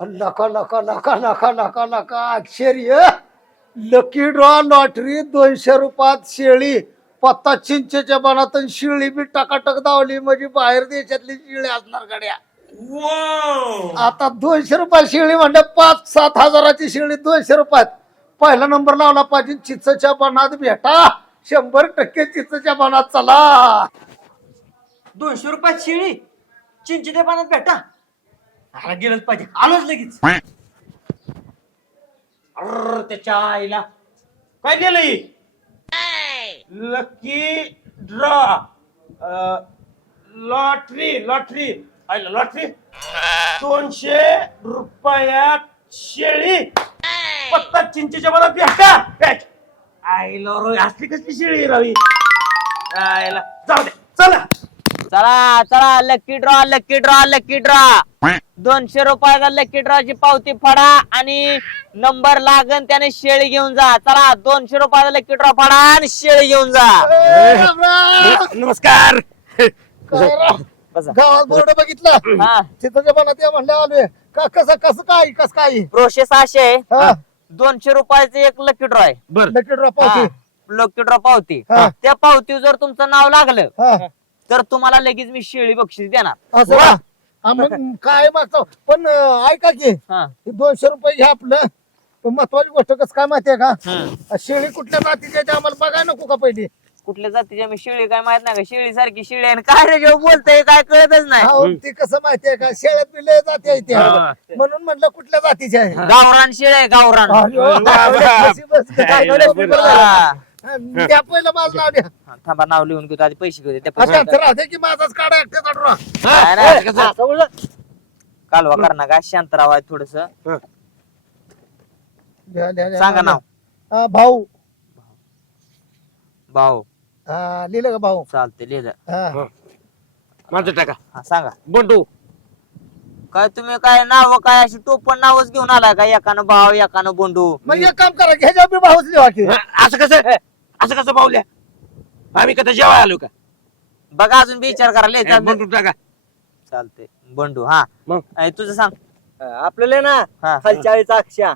लका लका लका लका लका लका आश्चर्य. लकी ड्रॉ लॉटरी दोनशे रुपयात शेळी. पत्ता चिंचेच्या बनातून शिळी बी टकाटक दावली म्हणजे बाहेर देशातली शिळी असणार गाड्या. आता दोनशे रुपये शेळी म्हणजे पाच सात हजाराची शेळी दोनशे रुपयात. पहिला नंबर लावला पाहिजे. चिचच्या बनात भेटा. शंभर टक्के चिचच्या बनात चला. दोनशे रुपयात शिळी? चिंचिते पाण्यात भेटा. अरे गेलंच पाहिजे. आलोच लगेच. अर्र त्याच्या आईला. काय गेलंय लकी ड्रॉ लॉटरी लॉटरी आईला लॉटरी दोनशे रुपयात शेळी. पत्ता चिंचेच्या मला भेटा. भेट. आईला रो असली कसली शेळी रावी? आईला. जाऊ दे. चला. चला चला lucky draw lucky draw lucky draw दोनशे रुपयाचा लकी ड्रॉची पावती फडा आणि नंबर लागन त्याने शेळी घेऊन जा. चला दोनशे रुपयाचा लकी ड्रॉ फडा आणि शेळी घेऊन जा. नमस्कार? बसा. गावात बोर्ड बघितलं? हा. आलोय. का कसं कसं काय कस काय? प्रोसेस अशी आहे दोनशे रुपयाचे एक लकी ड्रॉ आहे. बर. लकी ड्रॉ पावती. लकी ड्रॉ पावती. हा. त्या पावतीवर जर तुमचं नाव लागलं. हा. तर तुम्हाला लगेच मी शेळी बक्षीस देणार. असं का? हा, मग काय मागतो पण अं, ऐका की हा. हे दोनशे रुपये घ्या आपलं पण महत्वाची गोष्ट कसं काय माहितीये का. शेळी कुठल्या जातीची आहे ते आम्हाला बघायला नको का पहिली. कुठल्या जातीच्या मी शेळी काय माहीत नाही का? शेळी सारखी शेळी आहे आणि काय रे जेव्हा बोलतय काय कळतच नाही. हा, ती कसं माहितीये का? शेळ्यात बी लय जाती आहे त्या. हा. म्हणून म्हटलं कुठल्या जातीची आहे? गावरान शेळी आहे गावरान. अरे वा, बस- बस- द्या पहिलं माझं नाव द्या. हा, थांबा नाव लिहून घेतो. आधी पैसे घेऊ त्या राहते की माझाच काढा एकट्याचा ड्रॉ नाही, नाही. कालवा कर नका शांत राहा थोडस. द्या, द्या, द्या, सांगा द्या. नाव. हा, भाऊ. भाऊ. हा लिहिलं का भाऊ? चालते लिहिलं. हा. माझं टाका. हा सांगा. बंडू काय तुम्ही काय नाव काय अशी टोपण नावच घेऊन आलाय का? एकानं भाव एकानं बोंडू. मग एक काम करा की ह्याच्या बी भाऊच लिहा की. हा, असं कसं? असं कसं पावल्या? आम्ही कथा जेवाय आलो का? बघा अजून विचार करा लिहायचा बंडू टाका. चालते बंडू हा. मग? तुझं सांग. आपल्याला ना हा खालच्या अक्षा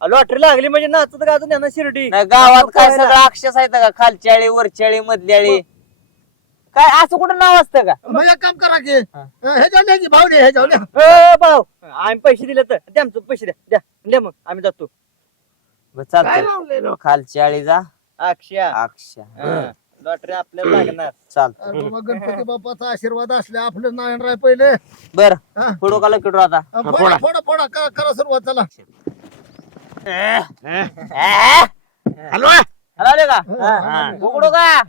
लॉटरी लागली म्हणजे नाचत गाजून यांना शिर्डी? नाही गावात काय सगळं अक्षस आहेत का? खालच्याळी वरच्याळी मधल्याळी. काय असं कुठं नाव असतं का? मग एक काम करा की हा. की भाऊ ह्याच्यावर लिहा. ए, भाऊ आम्ही पैसे दिले तर द्या आमचं पैसे द्या. द्या द्या मग आम्ही जातो. बरं, काय चालतंय लावलंय राव? खालच्याळी जा अक्षा अक्षा लॉटरी आपल्याला लागणार चालत अरे बाबा गणपती बाप्पाचा आशीर्वाद असले आपलं नारायण राय पहिले. बर हा. पुढं का लकी ड्रॉ आता. हा, फोडा फोडा. फोडा करा करा सुरुवात चला. हॅलो? का? हा. उघडू का?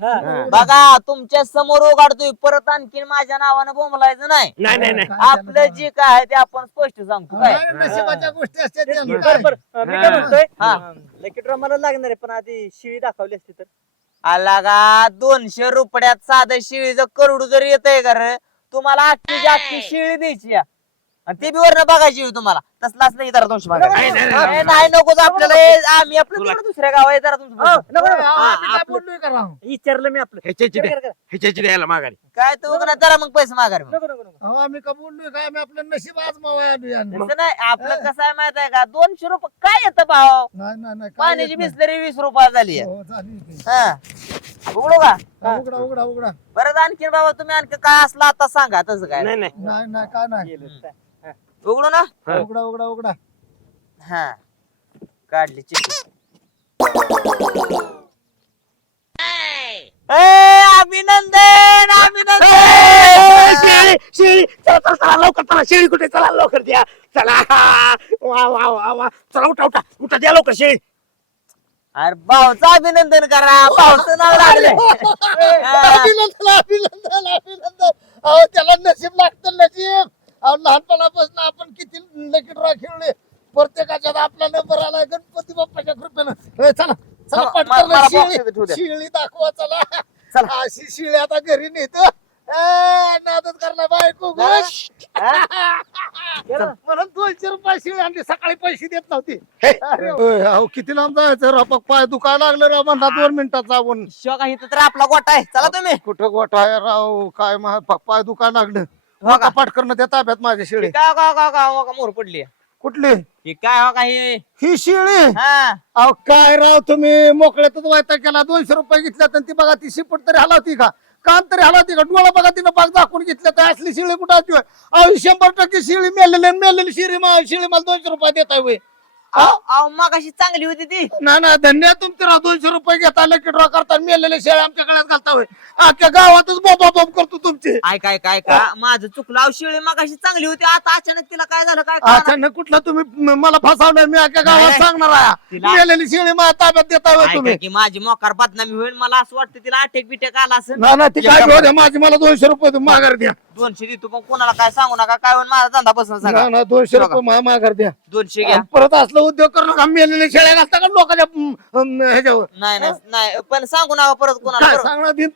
बघा तुमच्यासमोर उघडतोय. परत आणखीन माझ्या नावानं बोंबलायचं नाही. नाही नाही नाही. आपलं जे काय आहे ते आपण स्पष्ट सांगतो. काय? नाही, नशिबाच्या गोष्टी असतात त्या. बरं बरं. अं, मी काय हा. म्हणतोय हा. लकी ड्रॉ मला लागणार आहे पण आधी शिळी दाखवली असती तर आला का दोनशे रुपयात साधं शिळीचं करोड जर येत आहे का रे, तुम्हाला अख्खी अख्खी शिळी द्यायची आहे. आणि ते बी वरनं बघायची तुम्हाला. तसलाच नाही जरा दोनशे नाही, नाही, नाही. नाही. नाही, नको आपल्याला. हे आम्ही आपलं तुला- तिकडं दुसऱ्या गाव आहे जरा तुमचं हो, हा, आम्ही काय? विचारलं मी आपलं. ह्याच्याची द्या द्यायला माघारी. काय तू ना जरा मग पैसे माघार मग. नको नको नको. अहो, आम्ही का बोललोय का आम्ही आपलं नशीब आजमावाय. तसं नाही आपलं कसं आहे माहीत आहे का? दोनशे रुपये काय येतं भाव? नाही नाही नाही काय पाण्याची येत नाही. बिसलरी वीस रुपये झाली आहे. हो, झाली. हा. उघडू का? हा, उघडा उघडा उघडा. परत आणखीन बाबा तुम्ही आणखी काय असलं आता सांगा तसं काय? नाही नाही. नाही नाही काय नाही. उघडू ना? हा. उघडा उघडा उघडा. हा. काढली चिठ्ठी. ए, अभिनंदन अभिनंदन! शेळी शेळी चला चला चला लवकर चला शेळी कुठे? चला लवकर द्या. चला. वा वा वा वा. चला उठा उठा उठा द्या लवकर शेळी. अरे भाऊचं अभिनंदन करा. भाऊचं नाव लागलं अभिनंदन अभिनंदन अभिनंदन. अहो त्याला नशीब लागतं नशीब. अहो लहानपणापासून आपण किती लकी ड्रॉ खेळले प्रत्येकाच्यात आपला नंबर आला गणपती बाप्पाच्या कृपेनं ए, चला चला मला- पटकन मला शिळी- box मध्ये ठेवू द्या. शिळी दाखवा चला. चला. अशी शिळी आता घरी नेतो. ए, नादच करणार बायको गोश म्हणून दोनशे रुपये शिळी आणली सकाळी पैसे देत नव्हती. अरे, ओय, अहो किती लांब जायचं रापक पाय दुखायला लागलं रे म्हणला दोन मिनिटात जाऊन. शोका इथं तर आपला गोटा आहे. चला तुम्ही. कुठं गोठा आहे राव काय मा- प- पाय दुखायला लागलं. हो का? कपाट करणं त्या ताब्यात माझ्या शेळी. ही का का का का मोर पडली? कुठली? ही काय हो का ही शेळी? हा. अहो काय राव तुम्ही? मोकळ्यातच वायता केला. दोनशे रुपये घेतल्या तर ती बघा ती शिपट तरी हलावती का? कान तरी हलावती का? डोळा बघा तिनं बाग दाखवून घेतल्या तर असली शिळी कुठं असते होय? अहो शंभर टक्के शिळी मेलेली आणि मेलेली शिळी मा शिळी मला दोनशे रुपये देताय वय अहो मग अशी चांगली होती ती. ना ना धन्य तुमचे राव. दोनशे रुपये घेता लकी ड्रॉ करता मेलेले शेळे आमच्या गळ्यात घालता होय. अख्ख्या गावातच काय काय काय का माझं चुकलं. अहो शिळी मग अशी चांगली होती. आता अचानक तिला काय झालं काय. अचानक कुठला तुम्ही? म- मला फसवलंय. मी अख्ख्या गावात नाही. सांगणार आहे. तिला- शेळी माझ्या ताब्यात होय ऐका तुम्ही. की माझी मोकार बदनामी होईल. मला असं वाटतं तिला अटेक बिटेक आला असं ना ना ती काय घेऊ द्या माझी मला दोनशे रुपये तुम्ही माघार द्या. दोनशे देतो पण कोणाला काय सांगू नका? काय होईल? माझा धंदा बसून ना सांगा ना दोनशे. रुपये मा- माघार द्या. दोनशे घ्या. आणि परत असलं उद्योग करू नका. मेलेले शेळ्या घालता का लोकांच्या ह्याच्यावर? नाही नाही नाही. पण सांगू नका परत कोणाला. काय सांगणार? दिन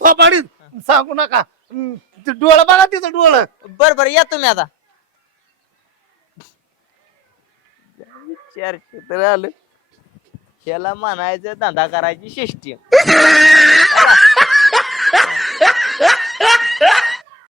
सांगू नका. ते डोळं बघा तिचं डोळं. बर बर या तुम्ही आता. चारशे तर आलं. त्याला म्हणायचं धंदा करायची शिष्टी